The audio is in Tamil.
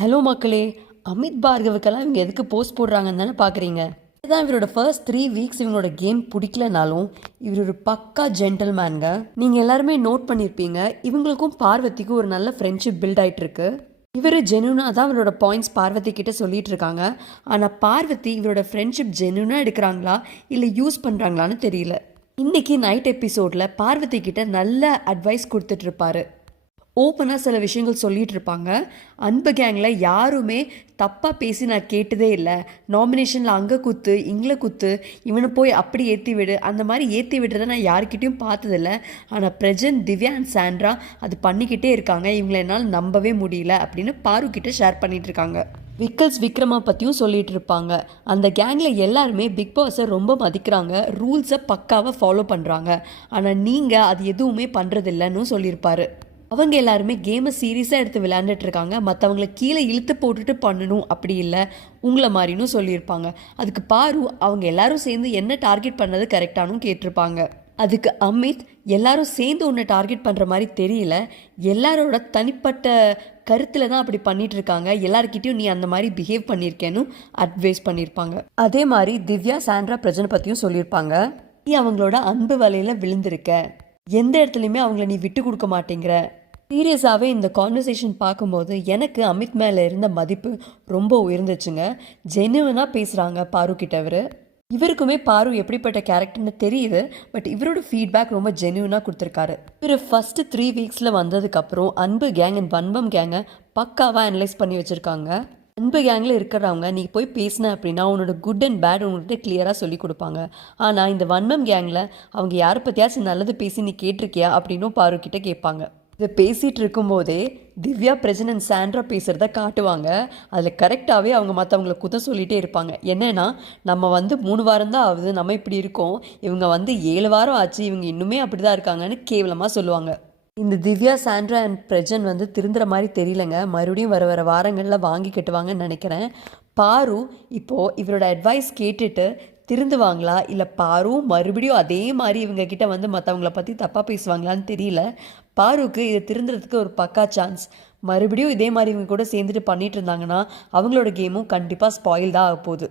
ஹலோ மக்களே, அமித் பார்கவுக்கெல்லாம் இவங்க எதுக்கு போஸ்ட் போடுறாங்கன்னு தானே பார்க்குறீங்க. இதுதான் இவரோட ஃபர்ஸ்ட் 3 வீக்ஸ் இவங்களோட கேம் பிடிக்கலனாலும் இவர் ஒரு பக்கா ஜென்டில்மேனுங்க. நீங்கள் எல்லாருமே நோட் பண்ணியிருப்பீங்க, இவங்களுக்கும் பார்வதிக்கும் ஒரு நல்ல ஃப்ரெண்ட்ஷிப் பில்ட் ஆகிட்டு இருக்கு. இவர் ஜென்யூனாக தான் இவரோட பாயிண்ட்ஸ் பார்வதி கிட்ட சொல்லிட்டு இருக்காங்க. ஆனால் பார்வதி இவரோட ஃப்ரெண்ட்ஷிப் ஜென்யூனாக எடுக்கிறாங்களா இல்லை யூஸ் பண்ணுறாங்களான்னு தெரியல. இன்னைக்கு நைட் எபிசோடில் பார்வதி கிட்ட நல்ல அட்வைஸ் கொடுத்துட்டு இருப்பாரு. ஓப்பனாக சில விஷயங்கள் சொல்லிகிட்டு இருப்பாங்க. அன்பு கேங்கில் யாருமே தப்பாக பேசி நான் கேட்டதே இல்லை. நாமினேஷனில் அங்கே குத்து இங்கே குத்து, இவனை போய் அப்படி ஏற்றி விடு, அந்த மாதிரி ஏற்றி விடுறத நான் யாருக்கிட்டையும் பார்த்ததில்ல. ஆனால் பிரஜன், திவ்யா அண்ட் சாண்ட்ரா அது பண்ணிக்கிட்டே இருக்காங்க. இவங்களை என்னால் நம்பவே முடியல அப்படின்னு பாருக்கிட்ட ஷேர் பண்ணிகிட்டு இருக்காங்க. விக்கல்ஸ் பற்றியும் சொல்லிகிட்டு இருப்பாங்க. அந்த கேங்கில் எல்லாருமே பிக் பாஸை ரொம்ப மதிக்கிறாங்க, ரூல்ஸை பக்காவாக ஃபாலோ பண்ணுறாங்க. ஆனால் நீங்கள் அது எதுவுமே பண்ணுறதில்லன்னு சொல்லியிருப்பாரு. அவங்க எல்லாருமே கேமை சீரியஸாக எடுத்து விளையாண்டுட்ருக்காங்க. மற்றவங்களை கீழே இழுத்து போட்டுட்டு பண்ணணும் அப்படி இல்லை உங்களை மாதிரின்னு சொல்லியிருப்பாங்க. அதுக்கு பாரு அவங்க எல்லாரும் சேர்ந்து என்ன டார்கெட் பண்ணது கரெக்டானு கேட்டிருப்பாங்க. அதுக்கு அமித் எல்லாரும் சேர்ந்து ஒன்று டார்கெட் பண்ணுற மாதிரி தெரியல, எல்லாரோட தனிப்பட்ட கருத்தில் தான் அப்படி பண்ணிட்டு இருக்காங்க, எல்லாருக்கிட்டையும் நீ அந்த மாதிரி பிஹேவ் பண்ணியிருக்கேன்னு அட்வைஸ் பண்ணியிருப்பாங்க. அதே மாதிரி திவ்யா, சாண்ட்ரா, பிரஜனை பற்றியும் சொல்லியிருப்பாங்க. நீ அவங்களோட அன்பு வலையில் விழுந்திருக்க, எந்த இடத்துலையுமே அவங்கள நீ விட்டு கொடுக்க மாட்டேங்கிற. சீரியஸாகவே இந்த கான்வர்சேஷன் பார்க்கும்போது எனக்கு அமித் மேலே இருந்த மதிப்பு ரொம்ப உயர்ந்துச்சுங்க. ஜென்யூனாக பேசுகிறாங்க பாரு கிட்ட. இவருக்குமே பாரு எப்படிப்பட்ட கேரக்டர்னு தெரியுது. பட் இவரோட ஃபீட்பேக் ரொம்ப ஜென்யூனாக கொடுத்துருக்காரு. இவர் ஃபஸ்ட்டு 3 வீக்ஸில் வந்ததுக்கப்புறம் அன்பு கேங் அண்ட் வன்பம் கேங்கை பக்காவாக அனலைஸ் பண்ணி வச்சுருக்காங்க. அன்பு கேங்கில் இருக்கிறவங்க நீ போய் பேசின அப்படின்னா உன்னோட குட் அண்ட் பேட் உங்கள்கிட்ட கிளியராக சொல்லி கொடுப்பாங்க. ஆனால் இந்த வன்மம் கேங்கில் அவங்க யாரை பற்றியாச்சும் நல்லது பேசி நீ கேட்டிருக்கியா அப்படின்னும் பாருக்கிட்ட கேட்பாங்க. இதை பேசிகிட்டு இருக்கும்போதே திவ்யா, பிரஜன் அண்ட் சாண்ட்ரா பேசுகிறத காட்டுவாங்க. அதில் கரெக்டாகவே அவங்க மற்றவங்களை குத்தம் சொல்லிகிட்டே இருப்பாங்க. என்னென்னா, நம்ம 3 வாரம் தான் ஆகுது, நம்ம இப்படி இருக்கோம், இவங்க 7 வாரம் ஆச்சு, இவங்க இன்னுமே அப்படி தான் இருக்காங்கன்னு கேவலமாக சொல்லுவாங்க. இந்த திவ்யா, சாண்ட்ரா அண்ட் பிரஜன் திருந்துற மாதிரி தெரியலங்க. மறுபடியும் வர வாரங்களில் வாங்கி கட்டுவாங்கன்னு நினைக்கிறேன். பாரு இப்போது இவரோட அட்வைஸ் கேட்டுட்டு திருந்துவாங்களா இல்லை பாரு மறுபடியும் அதே மாதிரி இவங்க கிட்ட மற்றவங்கள பற்றி தப்பாக பேசுவாங்களான்னு தெரியல. பாருக்கு இது திருந்துறதுக்கு ஒரு பக்கா சான்ஸ். மறுபடியும் இதே மாதிரி இவங்க கூட சேர்ந்துட்டு பண்ணிட்டு இருந்தாங்கன்னா அவங்களோட கேமும் கண்டிப்பாக ஸ்பாயில் தான் ஆக போகுது.